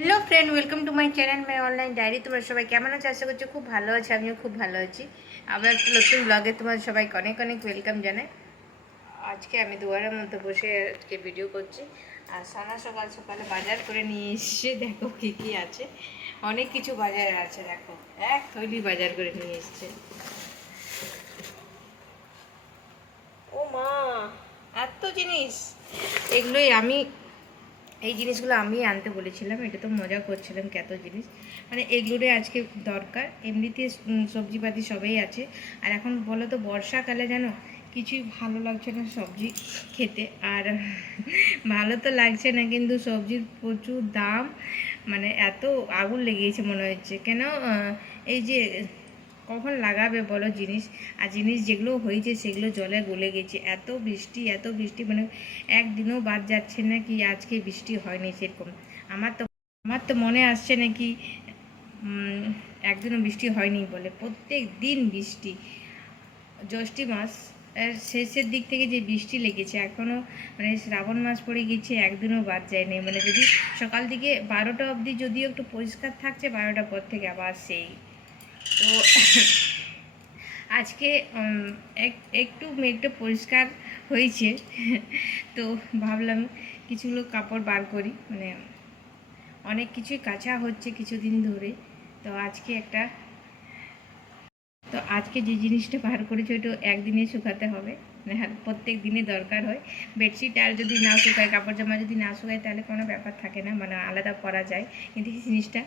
Hello friend, welcome to my channel my online diary. তোমরা সবাই কেমন আছো? আশা করছি খুব ভালো আছে। আমিও খুব ভালো আছি। আবার একটা নতুন ব্লগে তোমার সবাইকে অনেক অনেক ওয়েলকাম জানাই। আজকে আমি দুয়ারের মধ্যে বসে আজকে ভিডিও করছি। আর সানা সকাল সকালে বাজার করে নিয়ে এসছে। দেখো কী কী আছে, অনেক কিছু বাজারে আছে। দেখো, এক থলি বাজার করে নিয়ে এসছে। ও মা, এত জিনিস! এগুলোই এই জিনিসগুলো আমি আনতে বলেছিলাম। এটা তো মজা করছিলাম, কত জিনিস, মানে এগুলোরে আজকে দরকার। এমনিতে সবজিপাতি সবাই আছে। আর এখন বলো তো, বর্ষাকালে জানো কিছুই ভালো লাগছে না সবজি খেতে। আর ভালো তো লাগছে না, কিন্তু সবজির প্রচুর দাম। মানে এত আগুন লেগেছে মনে হচ্ছে। কেন এই যে কখন লাগাবে বলো জিনিস? আর জিনিস যেগুলো হয়েছে সেগুলো জলে গলে গেছে। এত বৃষ্টি, মানে একদিনও বাদ যাচ্ছে না কি আজকে বৃষ্টি হয়নি সেরকম। আমার তো মনে আসছে নাকি একদিনও বৃষ্টি হয়নি বলে। প্রত্যেক দিন বৃষ্টি। জ্যৈষ্ঠী মাস এর শেষের দিক থেকে যে বৃষ্টি লেগেছে, এখনও মানে শ্রাবণ মাস পড়ে গেছে, একদিনও বাদ যায়নি। মানে যদি সকাল দিকে 12টা অবধি যদিও একটু পরিষ্কার থাকছে, 12টার পর থেকে আবার সেই। তো আজকে একটু মেঘটা পরিষ্কার হয়েছে। তো ভাবলাম কিছুগুলো কাপড় বার করি, মানে অনেক কিছুই কাঁচা হচ্ছে কিছুদিন ধরে। তো আজকে যে জিনিসটা বার করেছি ওইটা একদিনে শুকাতে হবে। হ্যাঁ, প্রত্যেক দিনে দরকার হয়। বেডশিট আর যদি না শুকায়, কাপড় জামা যদি না শুকায়, তাহলে কোনো ব্যাপার থাকে না, মানে আলাদা করা যায়। কিন্তু এই জিনিসটা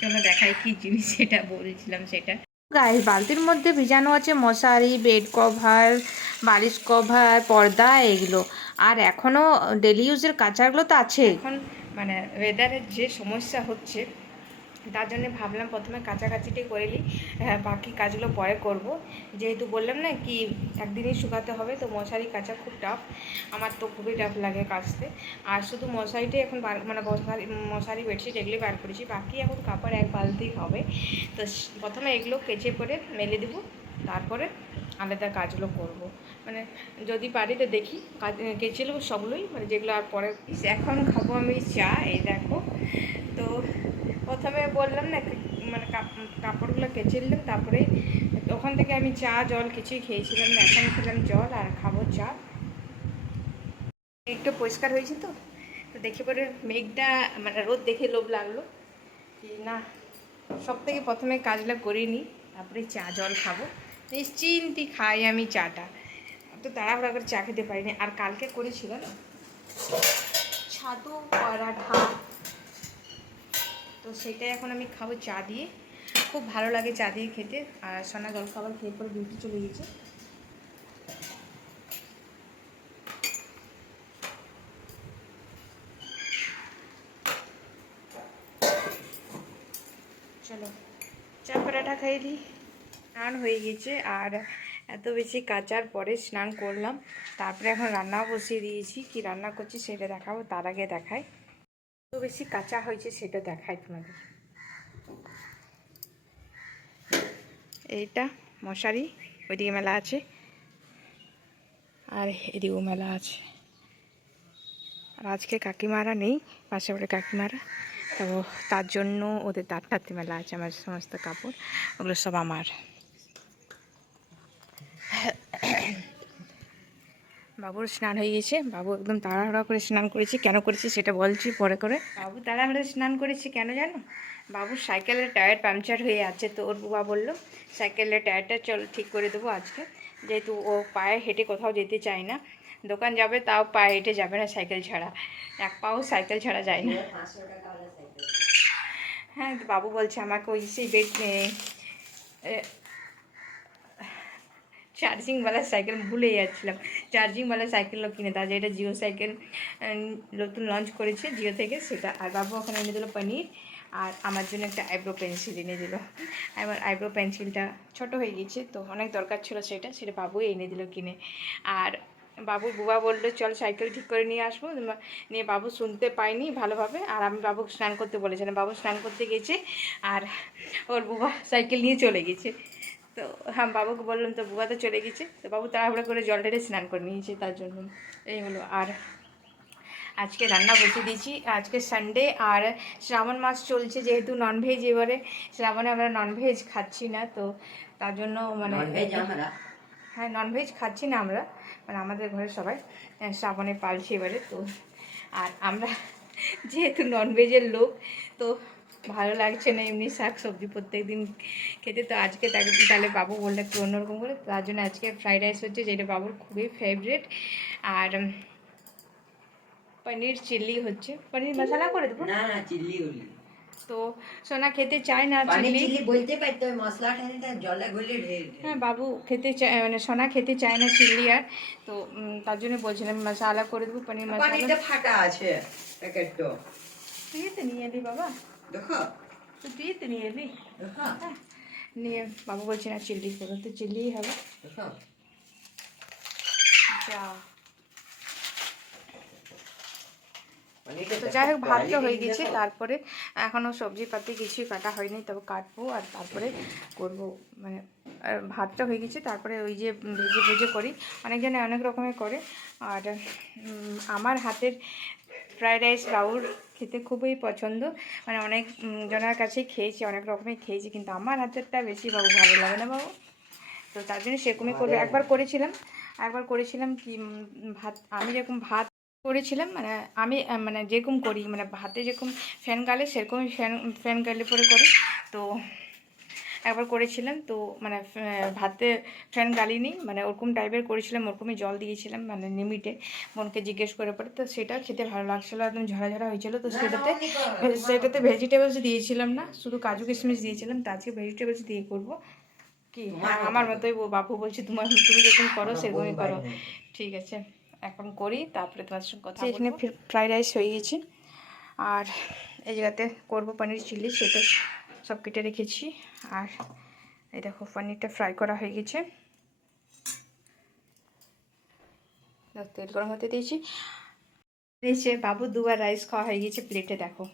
চলো দেখাই কী জিনিস, সেটা বলছিলাম সেটা। গায়ে বালতির মধ্যে ভিজানো আছে মশারি, বেড কভার, বালিশ কভার, পর্দা, এগুলো। আর এখনও ডেলি ইউজের কাচারগুলো তো আছে। এখন মানে ওয়েদারের যে সমস্যা হচ্ছে, তার জন্য ভাবলাম প্রথমে কাচাকাচিটাই করে নিই, বাকি কাজগুলো পরে করব। যেহেতু বললাম না কি একদিনই শুকাতে হবে, তো মশারি কাচা খুব টাফ। আমার তো খুবই টাফ লাগে কাচতে। আর শুধু মশারিটাই এখন মানে মশারি বেডশিট এগুলোই বার করেছি, বাকি এখন কাপড় এক বালতি হবে। তো প্রথমে এগুলো কেচে পরে মেলে দেবো, তারপরে আলাদা কাজগুলো করব। মানে যদি পারি তো দেখি কাজ কেচে নেবো সবগুলোই, মানে যেগুলো আর পরে। এখন খাবো আমি চা। এই দেখো, তো প্রথমে বললাম না, মানে কাপড়গুলো কেচে নিলাম, তারপরে ওখান থেকে আমি চা জল কিছুই খেয়েছিলাম না। এখন খেলাম জল আর খাবো চা। একটু পরিষ্কার হয়েছে তো তো দেখে পরে মেঘটা, মানে রোদ দেখে লোভ লাগলো কি না, সব থেকে প্রথমে কাজটা করে নিই, তারপরে চা জল খাবো। নিশ্চিন্তে খাই আমি চাটা, তো তাড়াহুড়া করে চা খেতে পারিনি। আর কালকে করেছিল না ছাতু পরাঠা, তো সেটাই এখন আমি খাবো চা দিয়ে। খুব ভালো লাগে চা দিয়ে খেতে। আর সোনা জল খাবার খেয়ে পরে ডিউটি চলে গেছে। চলো চা পরাঠা খাইয়ে দিই। স্নান হয়ে গেছে, আর এত বেশি কাচার পরে স্নান করলাম। তারপরে এখন রান্নাও বসিয়ে দিয়েছি। কি রান্না করছি সেটা দেখাবো, তার আগে দেখাই এত বেশি কাঁচা হয়েছে সেটা দেখাই তোমাদের। এইটা মশারি ওইদিকে মেলা আছে, আর এদিকেও মেলা আছে। আর আজকে কাকিমারা নেই, পাশে বাড়ির কাকিমারা, তো তার জন্য ওদের তারটাতে মেলা আছে। আমার সমস্ত কাপড় ওগুলো সব আমার। বাবুর স্নান হয়ে গেছে। বাবু একদম তাড়াহুড়া করে স্নান করেছে। কেন করেছে সেটা বলছি পরে করে। বাবু তাড়াহুড়া স্নান করেছে কেন জানো? বাবুর সাইকেলের টায়ার পাংচার হয়ে আছে, তো ওর বাবা বললো সাইকেলের টায়ারটা চল ঠিক করে দেবো আজকে। যেহেতু ও পায়ে হেঁটে কোথাও যেতে চায় না, দোকান যাবে তাও পায়ে হেঁটে যাবে না, সাইকেল ছাড়া এক পাও সাইকেল ছাড়া যায় না। হ্যাঁ, তো বাবু বলছে আমাকে ওই সেই চার্জিংওয়ালা সাইকেল, ভুলে যাচ্ছিলাম, চার্জিংওয়ালা সাইকেলও কিনে দেওয়া যায়। এটা জিও সাইকেল নতুন লঞ্চ করেছে জিও থেকে, সেটা। আর বাবু ওখানে এনে দিল পনির, আর আমার জন্য একটা আইব্রো পেন্সিল এনে দিল। আমার আইব্রো পেন্সিলটা ছোটো হয়ে গেছে, তো অনেক দরকার ছিল সেটা বাবুই এনে দিল কিনে। আর বাবুর বুবা বললো চল সাইকেল ঠিক করে নিয়ে আসবো, নিয়ে বাবু শুনতে পাইনি ভালোভাবে। আর আমি বাবুকে স্নান করতে বলেছিলাম, বাবু স্নান করতে গেছে, আর ওর বুবা সাইকেল নিয়ে চলে গেছে। তো হ্যাঁ, বাবুকে বললাম, তো বুবা তো চলে গেছে, তো বাবু তাড়াহুড়ো করে জল ঢেলে স্নান করে নিয়েছে, তার জন্য এই হলো। আর আজকে রান্না বসিয়ে দিয়েছি। আজকে সানডে আর শ্রাবণ মাস চলছে, যেহেতু ননভেজ এবারে শ্রাবণে আমরা ননভেজ খাচ্ছি না, তো তার জন্য মানে হ্যাঁ ননভেজ খাচ্ছি না আমরা, মানে আমাদের ঘরে সবাই শ্রাবণে পালছি এবারে। তো আর আমরা যেহেতু ননভেজের লোক, তো ভালো লাগছে না এমনি শাক সবজি প্রত্যেক দিন খেতে। তো আজকে তাহলে বাবু বললে একটু অন্যরকম করে, তার জন্য আজকে ফ্রাইড রাইস হচ্ছে, যেটা বাবুর খুবই ফেভারিট। আর পনির চিল্লি হচ্ছে, পনির মশলা করে দেবো না না চিল্লি হলি তো সোনা খেতে চায় না পানি চিল্লি। চিল্লি বলতে পারতো মশলাটা এটা জলে গলে ঢের হ্যাঁ বাবু খেতে চায়, মানে সোনা খেতে চায় না চিল্লি আর, তো তার জন্য বলছিলাম মশলা করে দেবো, পনির মশলা। পানিটা ফাটা আছে প্যাকেটটা তুই তো নিয়ে এলি বাবা, দেখো তো তুই তো নিয়ে এলি। দেখো হ্যাঁ নিয়ে বাবু বলছে না চিল্লি করো, তো চিল্লিই হবে। দেখো যা তো যাই হোক, ভাতটা হয়ে গেছে, তারপরে এখনও সবজিপাতি কিছুই কাটা হয়নি, তবে কাটবো আর তারপরে করব। মানে ভাতটা হয়ে গেছে, তারপরে ওই যে ভেজে ভেজে করি, অনেকজনে অনেক রকমের করে। আর আমার হাতের ফ্রায়েড রাইস বাবুর খেতে খুবই পছন্দ, মানে অনেক জনের কাছেই খেয়েছি, অনেক রকমের খেয়েছি, কিন্তু আমার হাতেরটা বেশি বাবু ভালো লাগে না বাবু। তো তার জন্য সেরকমই করবে। একবার করেছিলাম কি ভাত, আমি যেরকম ভাত করেছিলাম, মানে আমি মানে যেরকম করি, মানে ভাতে যেরকম ফ্যান গালে সেরকমই ফ্যান গালে পরে করি। তো একবার করেছিলাম, তো মানে ভাতে ফ্যান গালিনি, মানে ওরকম টাইপের করেছিলাম, ওরকমই জল দিয়েছিলাম, মানে লিমিটে বোনকে জিজ্ঞেস করে পরে। তো সেটা খেতে ভালো লাগছিলো, একদম ঝরা ঝরা হয়েছিল। তো সেটাতে ভেজিটেবলস দিয়েছিলাম না, শুধু কাজু কিশমিশ দিয়েছিলাম। তো আজকে ভেজিটেবলস দিয়ে করবো কি, হ্যাঁ আমার মতোই বাবু বলছি তুমি যেরকম করো সেরকমই করো। ঠিক আছে এখন করি, তারপরে তোমার সঙ্গে কথা বলবো। এখানে ফ্রাইড রাইস হয়ে গেছে, আর এই জায়গাতে করবো পনির চিলি, সেটা সব কেটে রেখেছি। আর এই দেখো পনিরটা ফ্রাই করা হয়ে গেছে, তেল গরম হতে দিয়েছি। বাবু দুবার রাইস খাওয়া হয়ে গেছে প্লেটে, দেখো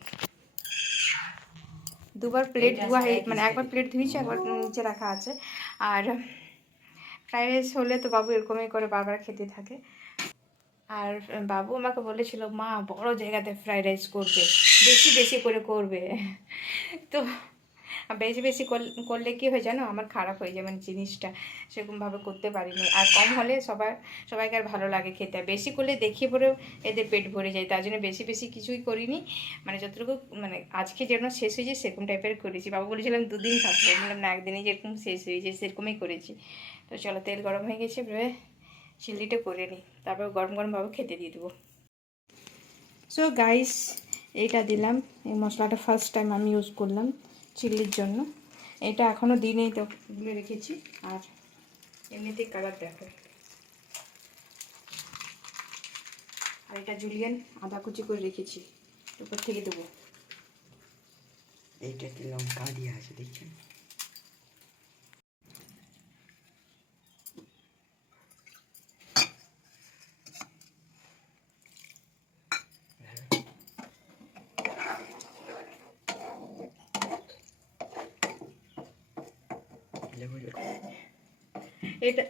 দুবার প্লেট ধোয়া হয়ে, মানে একবার প্লেট ধুয়েছি, একবার নিচে রাখা আছে। আর ফ্রাইড রাইস হলে তো বাবু এরকমই করে বারবার খেতে থাকে। আর বাবু আমাকে বলেছিল মা বড় জায়গাতে ফ্রাইড রাইস করবে, বেশি বেশি করে করবে। তো বেশি বেশি করলে কী হয় জানো, আমার খারাপ হয়ে যায়, মানে জিনিসটা সেরকমভাবে করতে পারিনি। আর কম হলে সবাইকে আর ভালো লাগে খেতে, বেশি করলে দেখিয়ে পরেও এদের পেট ভরে যায়, তার জন্য বেশি বেশি কিছুই করিনি। মানে যতটুকু মানে আজকে যেন শেষ হয়ে যায় সেরকম টাইপের করেছি। বাবু বলেছিলাম 2 দিন খাবো, বললাম না একদিনই যেরকম শেষ হয়ে যায় সেরকমই করেছি। তো চলো তেল গরম হয়ে গেছে, এবারে চিল্লিটা করে নিই, তারপর গরম গরমভাবে খেতে দিয়ে দেবো। সো গাইস এইটা দিলাম, এই মশলাটা ফার্স্ট টাইম আমি ইউজ করলাম চিল্লির জন্য। এটা এখনও দিনেই তো গুলে রেখেছি, আর এমনিতেই কালার দেখো। আর এটা জুলিয়ান আদা কুচি করে রেখেছি, উপর থেকে দেবো। এইটাতে লঙ্কা দিয়ে আছে দেখছেন,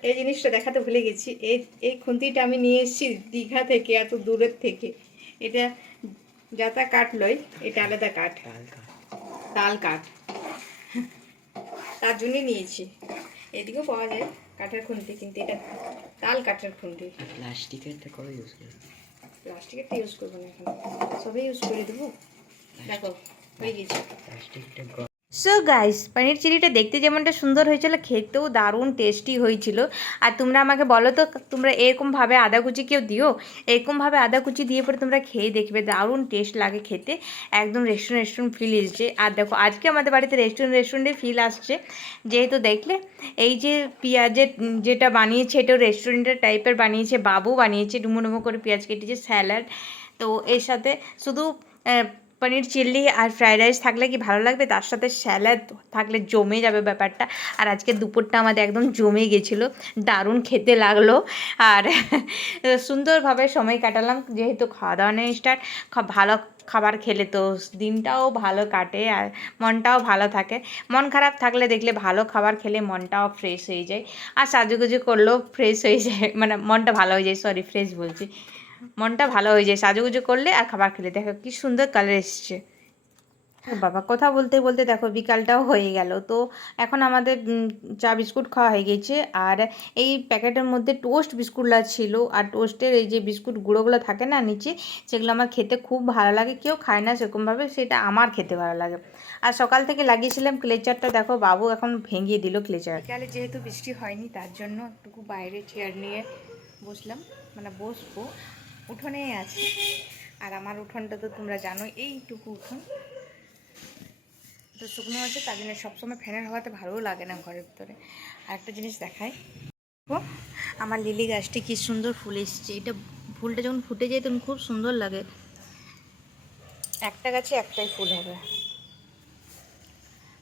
এই জিনিসটা দেখাতে ভুলে গেছি, এই খুন্তিটা আমি নিয়ে এসেছি দীঘা থেকে, এত দূরের থেকে। এটা যাতা কাঠ লয়, এটা আলাদা কাঠ, তাল কাঠ, তার জন্যই নিয়েছি। এদিকেও পাওয়া যায় কাঠের খুন্তি, কিন্তু এটা তাল কাঠের খুন্তি। প্লাস্টিকেরটা করে ইউজ করি, প্লাস্টিকেরটা ইউজ করবো না, এখন সবই ইউজ করে দেবো। দেখো হয়ে গেছে প্লাস্টিকটা। সো গাইস পনির চিলিটা দেখতে যেমনটা সুন্দর হয়েছিল, খেতেও দারুণ টেস্টি হয়েছিল। আর তোমরা আমাকে বলো তো, তোমরা এরকমভাবে আদা কুচি কেউ দিও? এরকমভাবে আদা কুচি দিয়ে পরে তোমরা খেয়ে দেখবে, দারুণ টেস্ট লাগে খেতে, একদম রেস্টুরেন্ট ফিল এসছে। আর দেখো আজকে আমাদের বাড়িতে রেস্টুরেন্টের ফিল আসছে, যেহেতু দেখলে এই যে পেঁয়াজের যেটা বানিয়েছে, এটাও রেস্টুরেন্টের টাইপের বানিয়েছে, বাবু বানিয়েছে, ডুমো ডুমো করে পেঁয়াজ কেটেছে, স্যালাড। তো এর সাথে শুধু পনির চিল্লি আর ফ্রাইড রাইস থাকলে কি ভালো লাগবে, তার সাথে স্যালাড থাকলে জমে যাবে ব্যাপারটা। আর আজকে দুপুরটা আমাদের একদম জমে গেছিলো, দারুণ খেতে লাগলো। আর সুন্দরভাবে সময় কাটালাম, যেহেতু খাওয়া দাওয়া নেই স্টার্ট, ভালো খাবার খেলে তো দিনটাও ভালো কাটে আর মনটাও ভালো থাকে। মন খারাপ থাকলে দেখলে ভালো খাবার খেলে মনটাও ফ্রেশ হয়ে যায়, আর সাজুগুজু করলেও ফ্রেশ হয়ে যায়, মানে মনটা ভালো হয়ে যায়, সরি ফ্রেশ বলছি। মনটা ভালো হয়ে যায় সাজুগুজু করলে আর খাবার খেলে। দেখো কি সুন্দর কালার এসছে। বাবা কথা বলতে বলতে দেখো বিকালটাও হয়ে গেল। তো এখন আমাদের চা বিস্কুট খাওয়া হয়ে গেছে। আর এই প্যাকেটের মধ্যে টোস্ট বিস্কুটগুলো ছিল, আর টোস্টের এই যে বিস্কুট গুঁড়োগুলো থাকে না নিচে, সেগুলো আমার খেতে খুব ভালো লাগে। কেউ খায় না সেরকমভাবে, সেটা আমার খেতে ভালো লাগে। আর সকাল থেকে লাগিয়েছিলাম ক্লেচারটা, দেখো বাবু এখন ভেঙে দিল ক্লেচার। বিকালে যেহেতু বৃষ্টি হয়নি তার জন্য একটুকু বাইরে চেয়ার নিয়ে বসলাম, মানে বসবো। উঠোনেই আছে, আর আমার উঠোনটা তো তোমরা জানো এইটুকু উঠোন, তো শুকনো আছে, তার জন্য সবসময় ফ্যানের হাওয়াতে ভালোও লাগে না ঘরের ভিতরে। আর একটা জিনিস দেখাই, আমার লিলি গাছটি কি সুন্দর ফুল এসছে। এটা ফুলটা যখন ফুটে যায় তখন খুব সুন্দর লাগে। একটা গাছে একটাই ফুল হবে।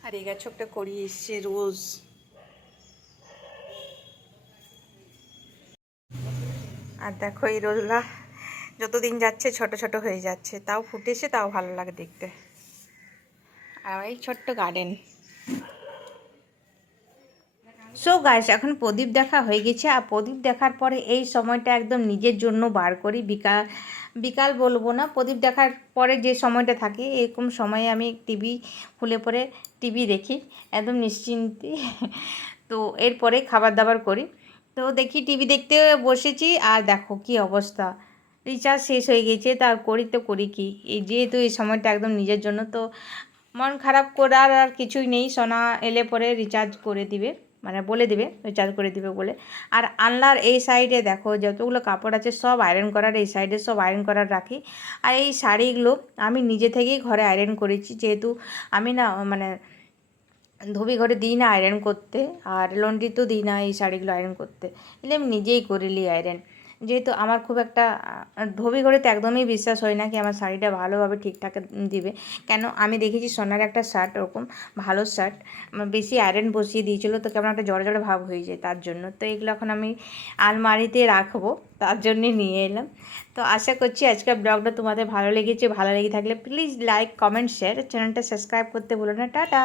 আর এই গাছে একটা করি এসছে রোজ। আর দেখো এই রোজগুলা যতদিন যাচ্ছে ছোট ছোট হয়ে যাচ্ছে, তাও ফুটেছে, তাও ভালো লাগে দেখতে। আর এই ছোট্ট গার্ডেন। সো গাইস, এখন প্রদীপ দেখা হয়ে গেছে। আর প্রদীপ দেখার পরে এই সময়টা একদম নিজের জন্য বার করি। বিকাল বলবো না, প্রদীপ দেখার পরে যে সময়টা থাকে এরকম সময়ে আমি টিভি খুলে পরে টিভি দেখি একদম নিশ্চিন্তে। তো এরপরে খাবার দাবার করি। তো দেখি টিভি দেখতে বসেছি, আর দেখো কি অবস্থা, রিচার্জ শেষ হয়ে গেছে। তা করি তো করি কি, এই যেহেতু এই সময়টা একদম নিজের জন্য, তো মন খারাপ করার আর কিছুই নেই। সোনা এলে পরে রিচার্জ করে দিবে, মানে বলে দিবে রিচার্জ করে দিবে বলে। আর আনলার এই সাইডে দেখো যতগুলো কাপড় আছে সব আয়রন করার, এই সাইডে সব আয়রন করার রাখি। আর এই শাড়িগুলো আমি নিজে থেকেই ঘরে আয়রন করেছি, যেহেতু আমি না মানে ধোবি ঘরে দিই না আয়রন করতে, আর লন্ড্রি তো দিই না এই শাড়িগুলো আয়রন করতে, এলে আমি নিজেই করিলি আয়রন। যেহেতু আমার খুব একটা ধোবি ঘরে তো একদমই বিশ্বাস হয় না কি আমার শাড়িটা ভালোভাবে ঠিকঠাক দিবে। কেন আমি দেখেছি সোনার একটা শার্ট, ওরকম ভালো শার্ট বেশি আয়রন বসিয়ে দিয়েছিলো, তো কেমন একটা জড়ো জড়ো ভাব হয়ে যায়, তার জন্য। তো এগুলো এখন আমি আলমারিতে রাখবো, তার জন্যে নিয়ে এলাম। তো আশা করছি আজকের ব্লগটা তোমাদের ভালো লেগেছে। ভালো লেগে থাকলে প্লিজ লাইক কমেন্ট শেয়ার, চ্যানেলটা সাবস্ক্রাইব করতে ভুলো না। টাটা।